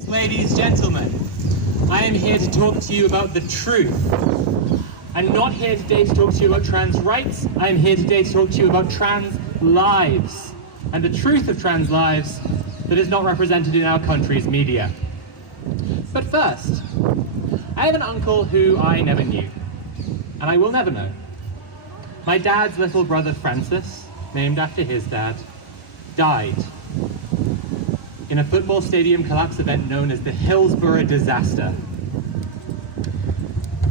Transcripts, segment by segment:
Ladies, gentlemen, I am here to talk to you about the truth. I'm not here today to talk to you about trans rights. I am here today to talk to you about trans lives and the truth of trans lives that is not represented in our country's media. But first, I have an uncle who I never knew, and I will never know. My dad's little brother Francis, named after his dad, died in a football stadium collapse event known as the Hillsborough disaster.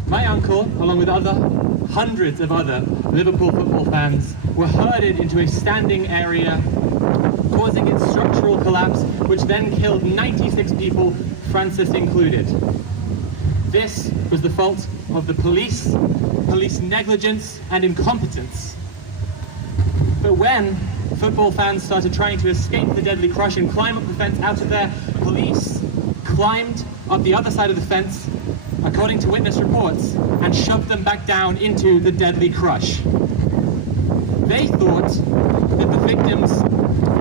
My uncle, along with hundreds of other Liverpool football fans, were herded into a standing area, causing its structural collapse, which then killed 96 people, Francis included. This was the fault of the police negligence and incompetence. But when football fans started trying to escape the deadly crush and climb up the fence out of there, police climbed up the other side of the fence, according to witness reports, and shoved them back down into the deadly crush. They thought that the victims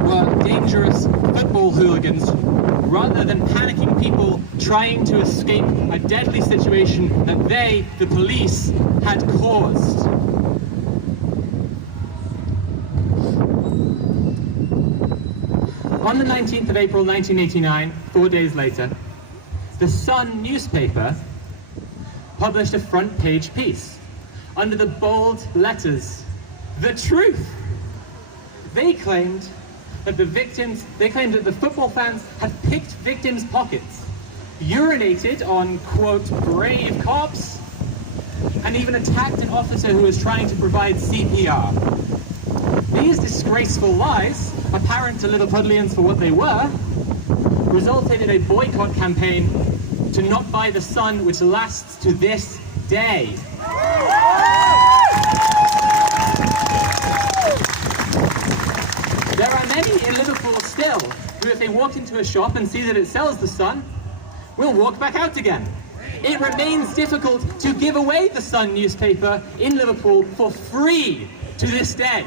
were dangerous football hooligans, rather than panicking people trying to escape a deadly situation that they, the police, had caused. On the 19th of April 1989, 4 days later, the Sun newspaper published a front page piece under the bold letters, "The Truth." They claimed that the football fans had picked victims' pockets, urinated on, quote, brave cops, and even attacked an officer who was trying to provide CPR. These disgraceful lies, apparent to Liverpudlians for what they were, resulted in a boycott campaign to not buy the Sun, which lasts to this day. There are many in Liverpool still who, if they walk into a shop and see that it sells the Sun, will walk back out again. It remains difficult to give away the Sun newspaper in Liverpool for free to this day.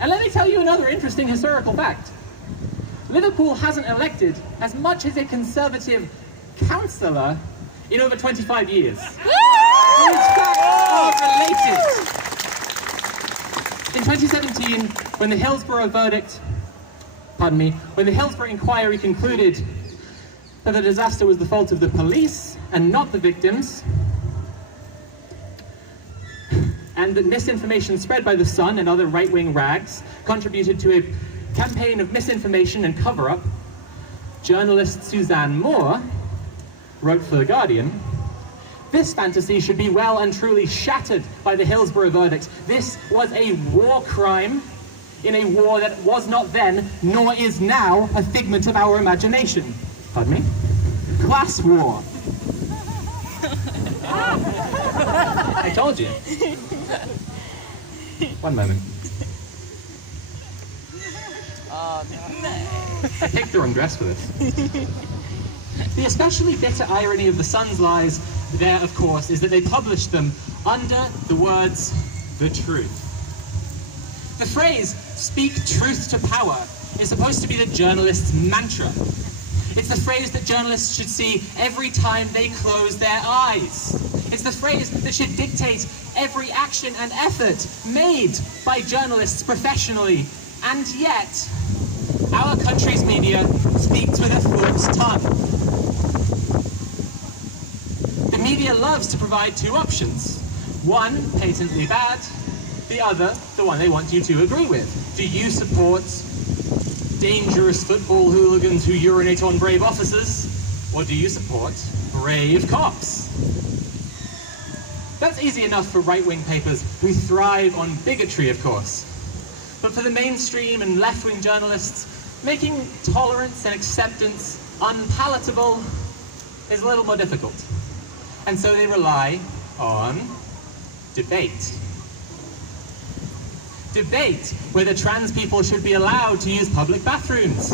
And let me tell you another interesting historical fact. Liverpool hasn't elected as much as a Conservative councillor in over 25 years. These facts are related. In 2017, when the Hillsborough inquiry concluded that the disaster was the fault of the police and not the victims, and that misinformation spread by the Sun and other right-wing rags contributed to a campaign of misinformation and cover-up, journalist Suzanne Moore wrote for The Guardian, "This fantasy should be well and truly shattered by the Hillsborough verdict. This was a war crime in a war that was not then, nor is now, a figment of our imagination." Pardon me? Class war. I told you. One moment. I picked the wrong dress for this. The especially bitter irony of the Sun's lies there, of course, is that they published them under the words, "the truth." The phrase, "speak truth to power," is supposed to be the journalist's mantra. It's the phrase that journalists should see every time they close their eyes. It's the phrase that should dictate every action and effort made by journalists professionally. And yet, our country's media speaks with a forked tongue. The media loves to provide two options. One, patently bad. The other, the one they want you to agree with. Do you support dangerous football hooligans who urinate on brave officers? Or do you support brave cops? That's easy enough for right-wing papers who thrive on bigotry, of course. But for the mainstream and left-wing journalists, making tolerance and acceptance unpalatable is a little more difficult. And so they rely on debate. Debate whether trans people should be allowed to use public bathrooms.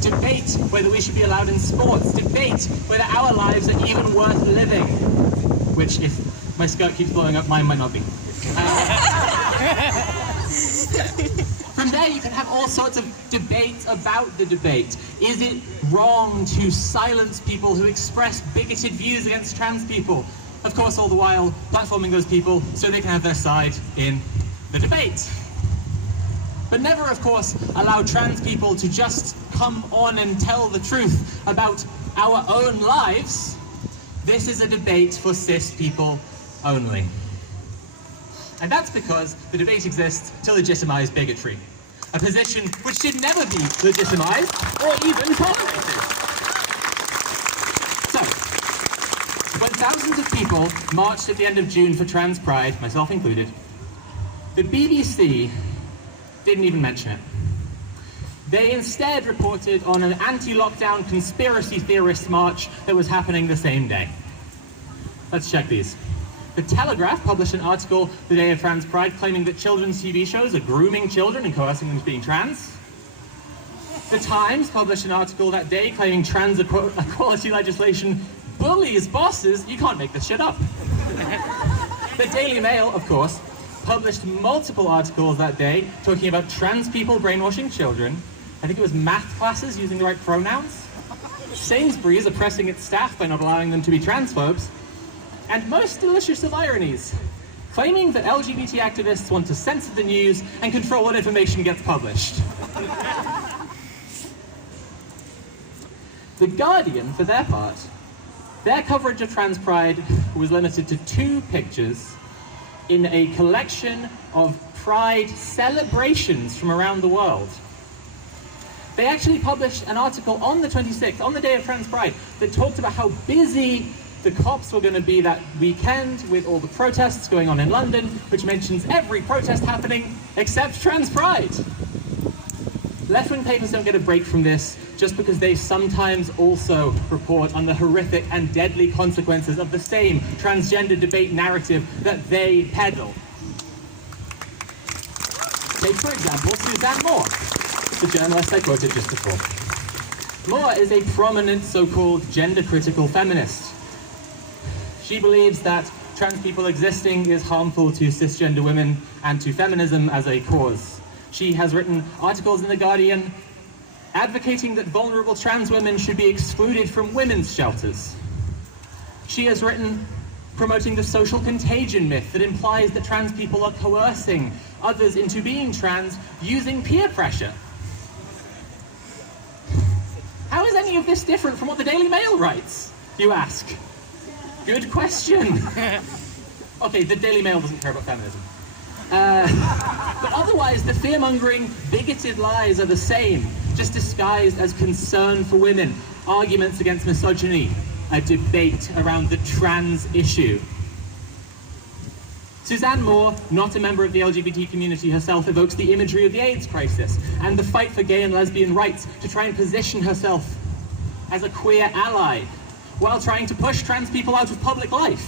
Debate whether we should be allowed in sports. Debate whether our lives are even worth living. Which, if my skirt keeps blowing up, mine might not be. From there, you can have all sorts of debates about the debate. Is it wrong to silence people who express bigoted views against trans people? Of course, all the while, platforming those people so they can have their side in the debate. But never, of course, allow trans people to just come on and tell the truth about our own lives. This is a debate for cis people only. And that's because the debate exists to legitimize bigotry, a position which should never be legitimized or even tolerated. So, when thousands of people marched at the end of June for Trans Pride, myself included, the BBC didn't even mention it. They instead reported on an anti-lockdown conspiracy theorist march that was happening the same day. Let's check these. The Telegraph published an article the day of Trans Pride claiming that children's TV shows are grooming children and coercing them into being trans. The Times published an article that day claiming trans equality legislation bullies bosses. You can't make this shit up. The Daily Mail, of course, published multiple articles that day talking about trans people brainwashing children. I think it was math classes using the right pronouns. Sainsbury's oppressing its staff by not allowing them to be transphobes. And most delicious of ironies, claiming that LGBT activists want to censor the news and control what information gets published. The Guardian, for their part, their coverage of Trans Pride was limited to 2 pictures in a collection of Pride celebrations from around the world. They actually published an article on the 26th, on the day of Trans Pride, that talked about how busy the cops were going to be that weekend with all the protests going on in London, which mentions every protest happening except Trans Pride. Left-wing papers don't get a break from this just because they sometimes also report on the horrific and deadly consequences of the same transgender debate narrative that they peddle. Take, for example, Suzanne Moore, the journalist I quoted just before. Moore is a prominent so-called gender-critical feminist. She believes that trans people existing is harmful to cisgender women and to feminism as a cause. She has written articles in The Guardian advocating that vulnerable trans women should be excluded from women's shelters. She has written promoting the social contagion myth that implies that trans people are coercing others into being trans using peer pressure. How is any of this different from what the Daily Mail writes, you ask? Good question. Okay, the Daily Mail doesn't care about feminism. But otherwise, the fear-mongering, bigoted lies are the same, just disguised as concern for women, arguments against misogyny, a debate around the trans issue. Suzanne Moore, not a member of the LGBT community herself, evokes the imagery of the AIDS crisis and the fight for gay and lesbian rights to try and position herself as a queer ally, while trying to push trans people out of public life.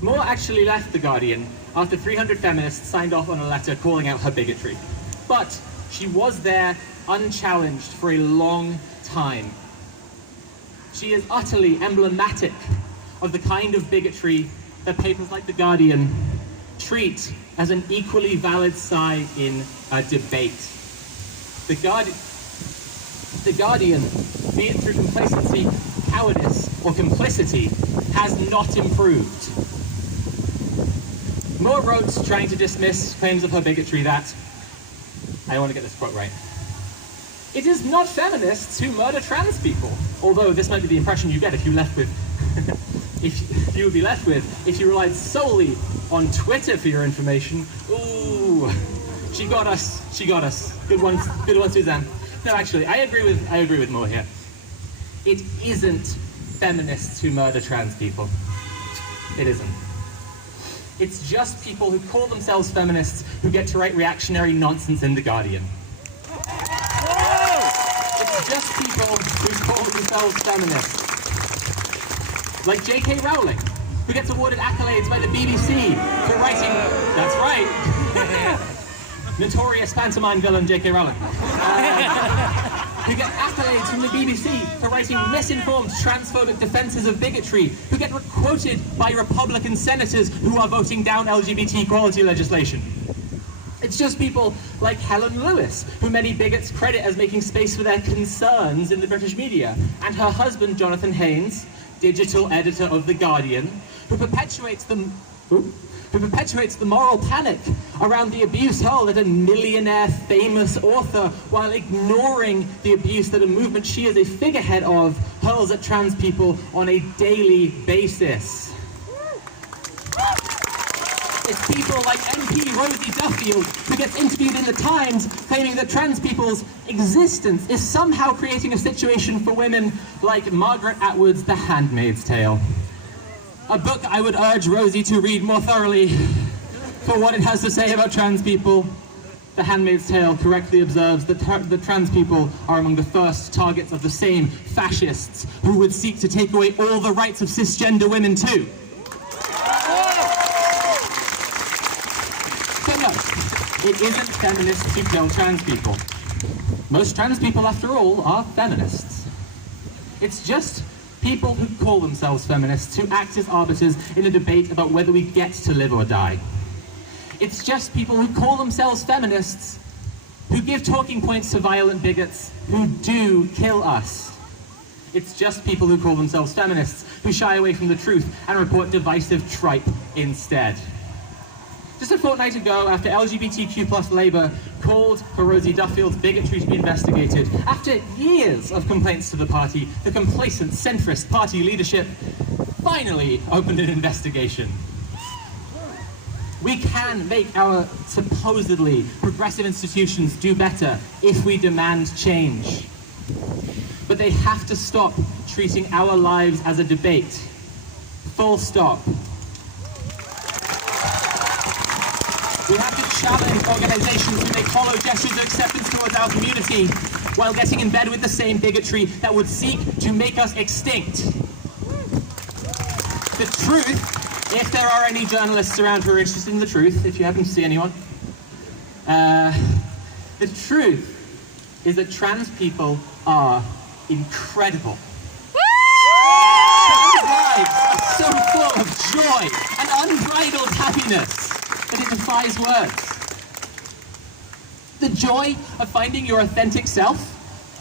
Moore actually left The Guardian after 300 feminists signed off on a letter calling out her bigotry. But she was there unchallenged for a long time. She is utterly emblematic of the kind of bigotry that papers like The Guardian treat as an equally valid side in a debate. The Guardian, be it through complacency, cowardice, or complicity, has not improved. Moore wrote, trying to dismiss claims of her bigotry, that, I want to get this quote right, "It is not feminists who murder trans people," although this might be the impression you get if you left with, if you would be left with, if you relied solely on Twitter for your information. Ooh, she got us. Good one, Suzanne. No, actually, I agree with Moore here. It isn't feminists who murder trans people. It isn't. It's just people who call themselves feminists who get to write reactionary nonsense in The Guardian. It's just people who call themselves feminists. Like J.K. Rowling, who gets awarded accolades by the BBC for writing, that's right, notorious pantomime villain J.K. Rowling. who get accolades from the BBC for writing misinformed, transphobic defenses of bigotry, who get quoted by Republican senators who are voting down LGBT equality legislation. It's just people like Helen Lewis, who many bigots credit as making space for their concerns in the British media, and her husband, Jonathan Haynes, digital editor of The Guardian, who perpetuates the moral panic around the abuse hurled at a millionaire famous author, while ignoring the abuse that a movement she is a figurehead of hurls at trans people on a daily basis. It's people like MP Rosie Duffield, who gets interviewed in The Times, claiming that trans people's existence is somehow creating a situation for women like Margaret Atwood's The Handmaid's Tale. A book I would urge Rosie to read more thoroughly for what it has to say about trans people. The Handmaid's Tale correctly observes that trans people are among the first targets of the same fascists who would seek to take away all the rights of cisgender women too. So no, it isn't feminists who kill trans people. Most trans people, after all, are feminists. It's just people who call themselves feminists who act as arbiters in a debate about whether we get to live or die. It's just people who call themselves feminists who give talking points to violent bigots who do kill us. It's just people who call themselves feminists who shy away from the truth and report divisive tripe instead. Just a fortnight ago, after LGBTQ+ Labour called for Rosie Duffield's bigotry to be investigated, after years of complaints to the party, the complacent centrist party leadership finally opened an investigation. We can make our supposedly progressive institutions do better if we demand change. But they have to stop treating our lives as a debate. Full stop. We have to challenge organizations who make hollow gestures of acceptance towards our community while getting in bed with the same bigotry that would seek to make us extinct. The truth, if there are any journalists around who are interested in the truth, if you happen to see anyone, the truth is that trans people are incredible. Trans lives are so full of joy and unbridled happiness that it defies words. The joy of finding your authentic self,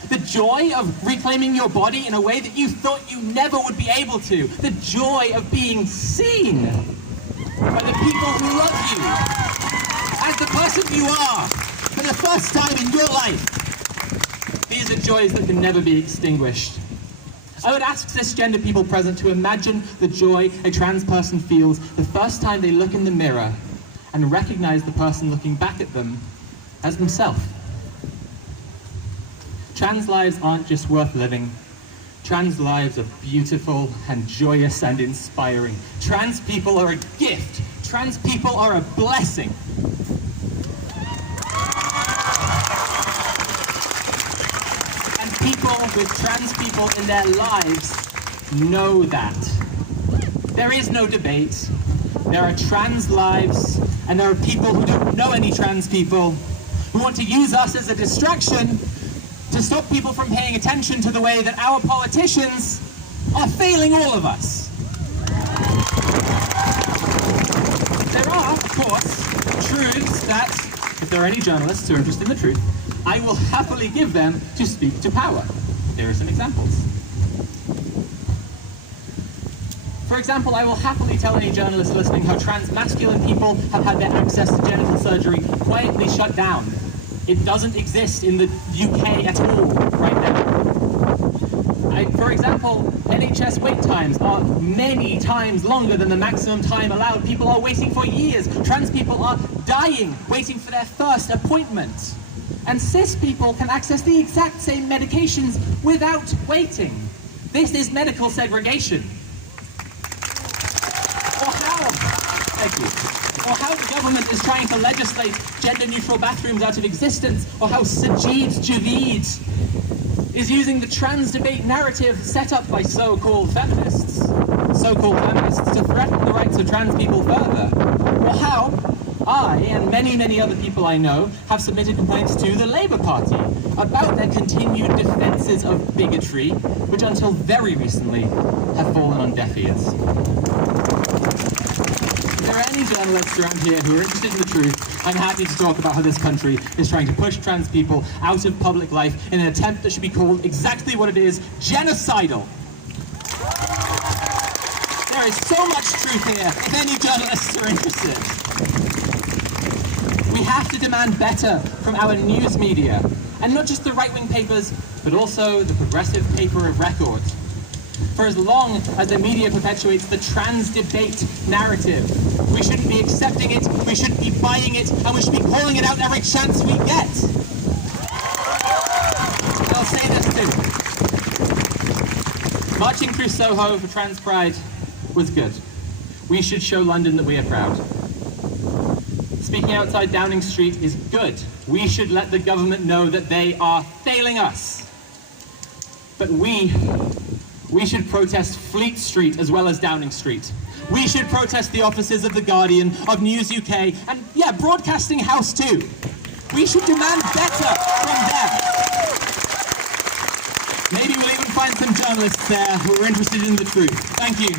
the joy of reclaiming your body in a way that you thought you never would be able to, the joy of being seen by the people who love you as the person you are for the first time in your life. These are joys that can never be extinguished. I would ask cisgender people present to imagine the joy a trans person feels the first time they look in the mirror and recognize the person looking back at them as themselves. Trans lives aren't just worth living. Trans lives are beautiful and joyous and inspiring. Trans people are a gift. Trans people are a blessing. And people with trans people in their lives know that. There is no debate. There are trans lives, and there are people who don't know any trans people who want to use us as a distraction to stop people from paying attention to the way that our politicians are failing all of us. There are, of course, truths that, if there are any journalists who are interested in the truth, I will happily give them to speak to power. There are some examples. For example, I will happily tell any journalist listening how trans masculine people have had their access to genital surgery quietly shut down. It doesn't exist in the UK at all right now. For example, NHS wait times are many times longer than the maximum time allowed. People are waiting for years. Trans people are dying waiting for their first appointment. And cis people can access the exact same medications without waiting. This is medical segregation. Or how the government is trying to legislate gender-neutral bathrooms out of existence, or how Sajid Javid is using the trans debate narrative set up by so-called feminists to threaten the rights of trans people further, or how I, and many other people I know, have submitted complaints to the Labour Party about their continued defences of bigotry, which until very recently have fallen on deaf ears. If there are any journalists around here who are interested in the truth, I'm happy to talk about how this country is trying to push trans people out of public life in an attempt that should be called exactly what it is: genocidal. There is so much truth here, if any journalists are interested. We have to demand better from our news media, and not just the right-wing papers, but also the progressive paper of record. For as long as the media perpetuates the trans debate narrative, we shouldn't be accepting it, we shouldn't be buying it, and we should be calling it out every chance we get. And I'll say this too. Marching through Soho for trans pride was good. We should show London that we are proud. Speaking outside Downing Street is good. We should let the government know that they are failing us. But we should protest Fleet Street as well as Downing Street. We should protest the offices of The Guardian, of News UK, and yeah, Broadcasting House too. We should demand better from them. Maybe we'll even find some journalists there who are interested in the truth. Thank you.